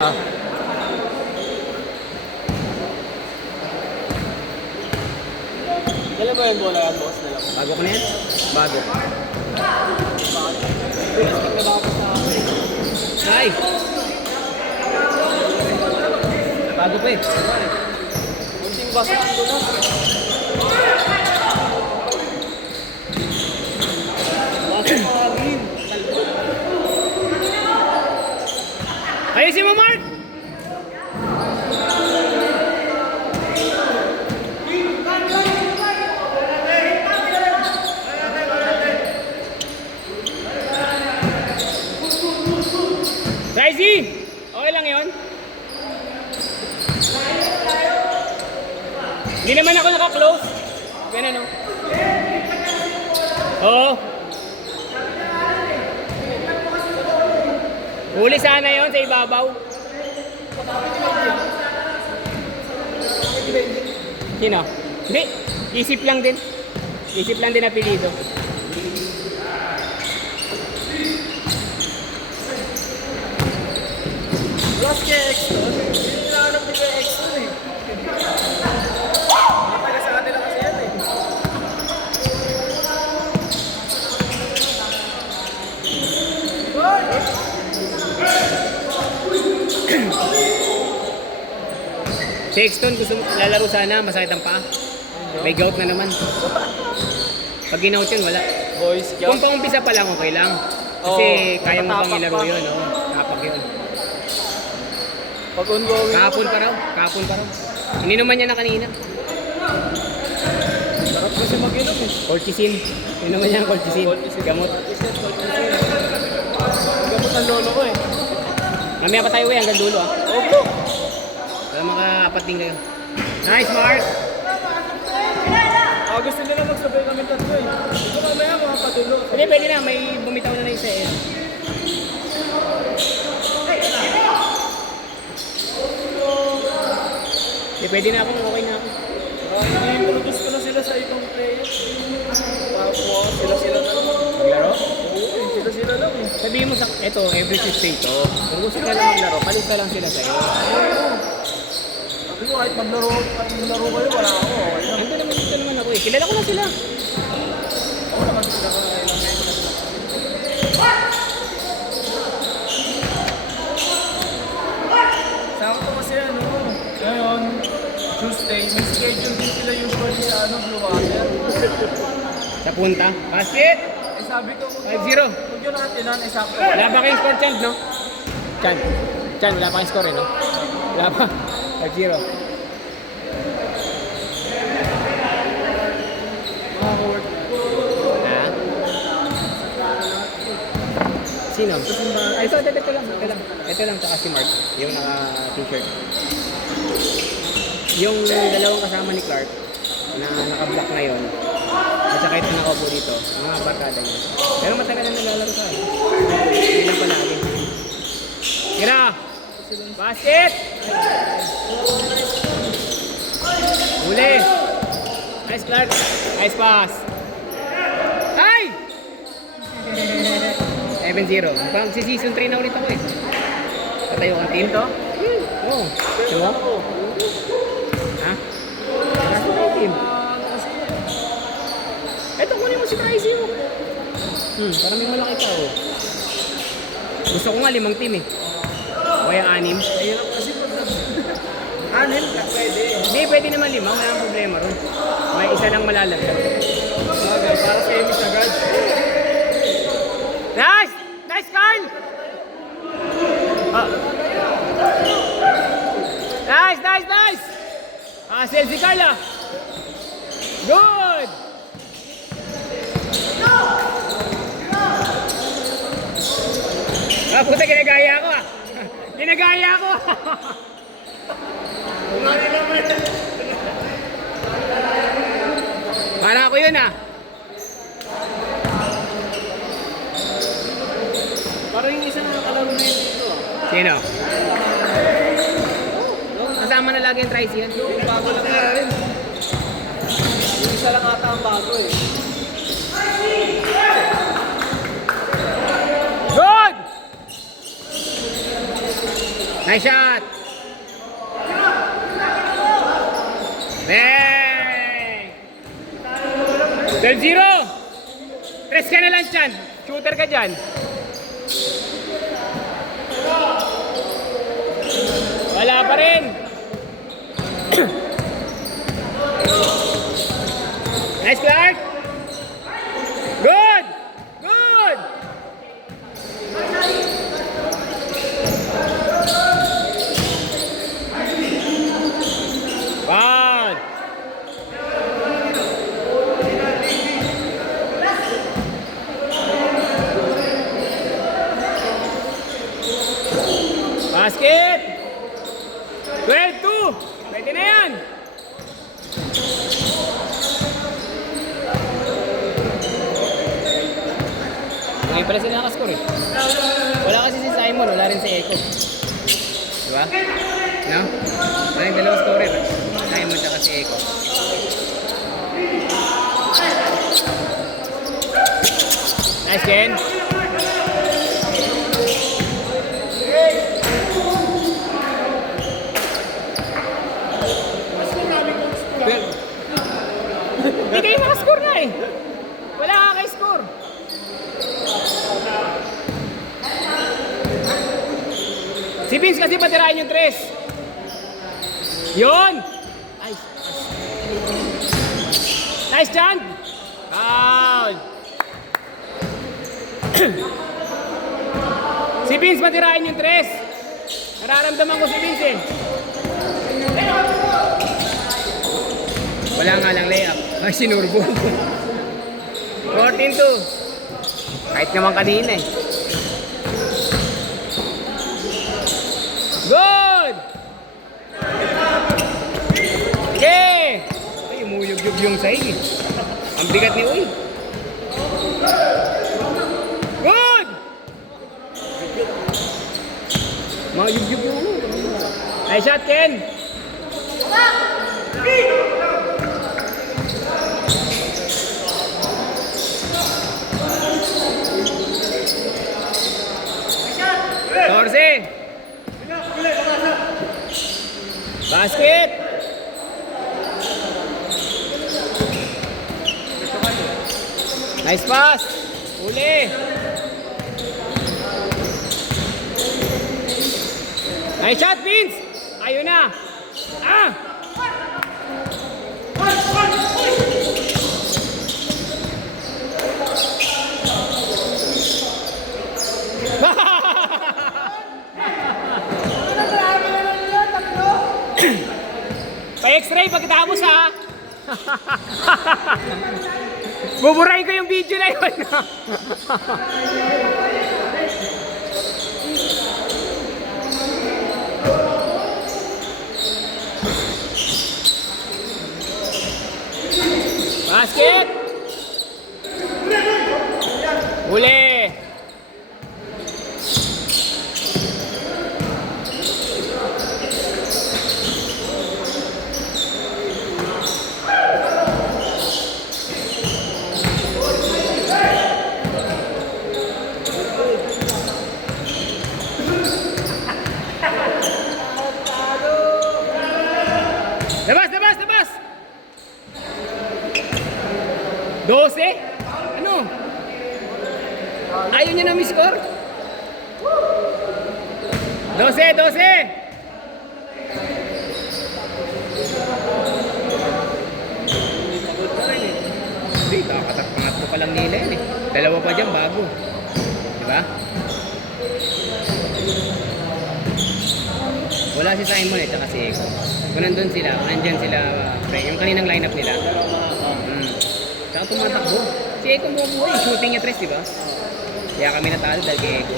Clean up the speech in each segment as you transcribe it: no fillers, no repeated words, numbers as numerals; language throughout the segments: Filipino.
Ah. Kailan mo yung bola yan, boss? Bago ko na yan? Bago. Pinastik na ba ako sa... Ay! Bago pa eh. Munting basa ang doon na. Basa pa rin. Ayusin mo, Mark! Raisi! Okay lang yun? Hindi naman ako naka-close. Ganun, no? Oo. Huli sana yun sa ibabaw. Sino? Hindi. Isip lang din. Isip lang din apelido. Lost kay Exton. Hindi na alam kay Exton eh. Mataga sa kanila kasi yan eh. Si Exton gusto lalaro sana, masakit ang paa. May gout na naman. Pag ginaut yun, wala. Boys, Kung pang-umpisa pa lang, okay lang. Kasi Oo, kaya mo pang matapak ilaro pa. yun. Oh. Tapak yun. pag ongoing. Kahapon pa raw. Kahapon pa raw. Ininuman niya na kanina. Sarap kasi mag-inom eh. Colchicine. Ininuman niya ang colchicine. Gamot. Gamot ang lolo ko eh. Mamaya pa tayo uwi hanggang dulo ah. Opo. Para makaapat din kayo. Nice, Mark! Gusto nila magsabay kami tatlo eh. Ito mamaya mga patulo. Hindi, pwede na. May bumitaw na isa eh. Hindi, pwede na akong okay na ako. I-introduce ko na sila sa ibang players. Tapos sila-sila na lang. Maglaro? Oo, sila-sila lang eh. Sabihin mo sa, eto, every Tuesday to. Kung gusto ka lang maglaro, palista lang sila sa'yo. Sabi ko kahit maglaro kayo, wala ako. Okay lang. Ito naman ako eh. Kilala ko na sila. Ako naman sila ko na ilang meses. Sakto kasi ano, ngayon, Tuesday, may schedule din sila usually sa Blue Water. Sa punta. Basket! Eh sabi ko, 5-0. huwag yun natin eh sakto. Wala pa kayong score, Chan, no? Chan. Chan, wala pa kayong score eh, no? Wala pa. 5-0. Ha? Sino? Ito lang. Ito lang, tsaka si Mark. Yung naka-t-shirt. Yung dalawang kasama ni Clark na naka-block na yun. At saka ito nakaupo dito. Mga barkada niya. Pero matagal na naglalaro sa akin. Hindi lang palagi. Tira! Basket! Huli! Nice, Clark! Nice pass! Ay! 7-0. Pag-season 3 na ulit ako eh. Patayo ang team to? Oo. Diba? Ha? Nasa na yung team? Eto, kunin mo si Tracy mo. Parang may malaki ka oh. Gusto ko nga 5 team eh. O kaya 6. Mahirap kasi pag anim ka pwede. Hindi, pwede naman 5. Wala nang problema ron. May isa lang malalagay. Bagay, para sa Emis agad. Nice! Nice, Carl! Nice! Sel si Carl ah. Good! Puta, ginagaya ako ah. Ginagaya ako. Para ako yun ah. Parang yung isa na nakalaro na yun dito ah. Sino? Kasama na lagi yung Trice yan. Yung bago lang nga rin. Yung isa lang ata ang bago eh. Nice shot! Bang! 12-0! Tres ka na lang dyan. Shooter ka dyan. Wala pa rin. Nice, Clark. Good. Good. Wow. Basket. 12-2. Pwede na yan. Ngayon pala sila nakascore eh. Wala kasi si Simon, wala rin si Echo. Diba? No? Wala yung dalawang scorer. Simon tsaka si Echo. Nice, Ken. Hindi kayo makascore na eh. Wala ka kayo score. Si Vince kasi patirahin yung 3. Yun! Nice. Nice, John! Foul! Si Vince matirahin yung 3. Nararamdaman ko si Vince eh. Wala nga lang layup. Ay, sinurbo. 14-2. Kahit naman kanina eh. Good! Okay! Ay, umuyog-yog yung sahig eh. Ang bigat ni Uy. Good! Mayug-yog yung ano. Nice shot, Ken! Torse! Basket! Nice pass! Uli! Nice shot, Vince! Ayun na! Ah! Pa-x-ray pagkatapos ha! Buburahin ko yung video na yun! Basket! Uli! Labas! Labas! Labas! 12? Ano? Ayaw niya na mi-score? 12! 12! Hindi, kakatak-pangatlo pa lang nila yan eh. Dalawa pa dyan bago. Diba? Wala si Simon eh, tsaka si Eko. Kung nandun sila, nandyan sila, yung kaninang lineup nila. Tsaka tumatakbo. Si Eko mo shooting niya 3, diba? Kaya kami natalo dahil kay Eko.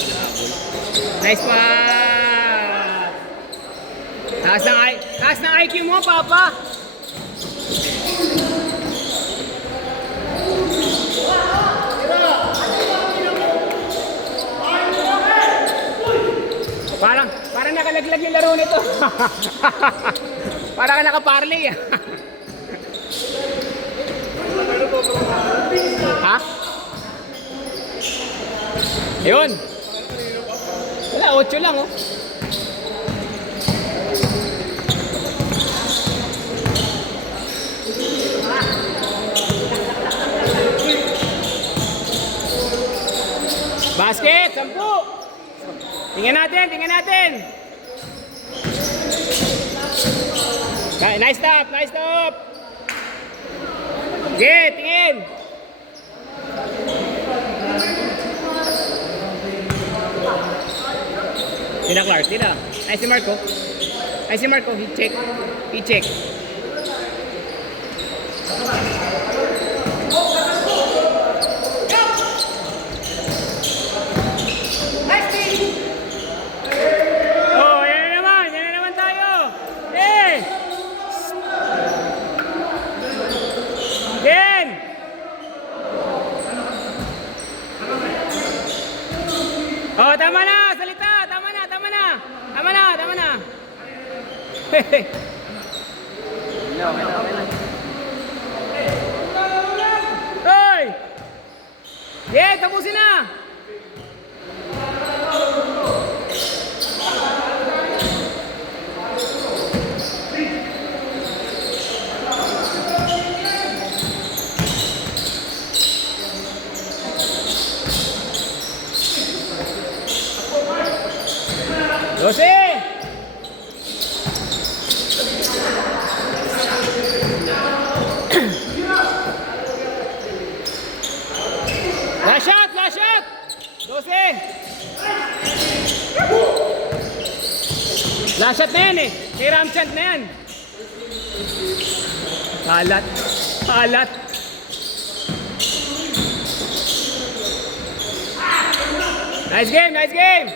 Nice pass! Taas ng IQ mo, Papa! Parang nakalaglag yung laro nito. Parang ka nakaparley ah. Ha? Ayun. Wala, 8 lang oh. Tingnan natin, tingnan natin. Nice stop, nice stop. Sige, tingin. Tira Clark, tira. Nice si Marco. Nice si Marco, he check. He check. Oh, yan na naman tayo. Eh! Again! Oh, tama na! Salita! Tama na! Tama na! Tama na! Tama na! Okay na. Hoy! Yeah, tapusin na! Jose! Last shot! Last shot! 12! Last shot na yan eh. Kay Ramchant na yan. Kalat. Kalat. Nice game! Nice game!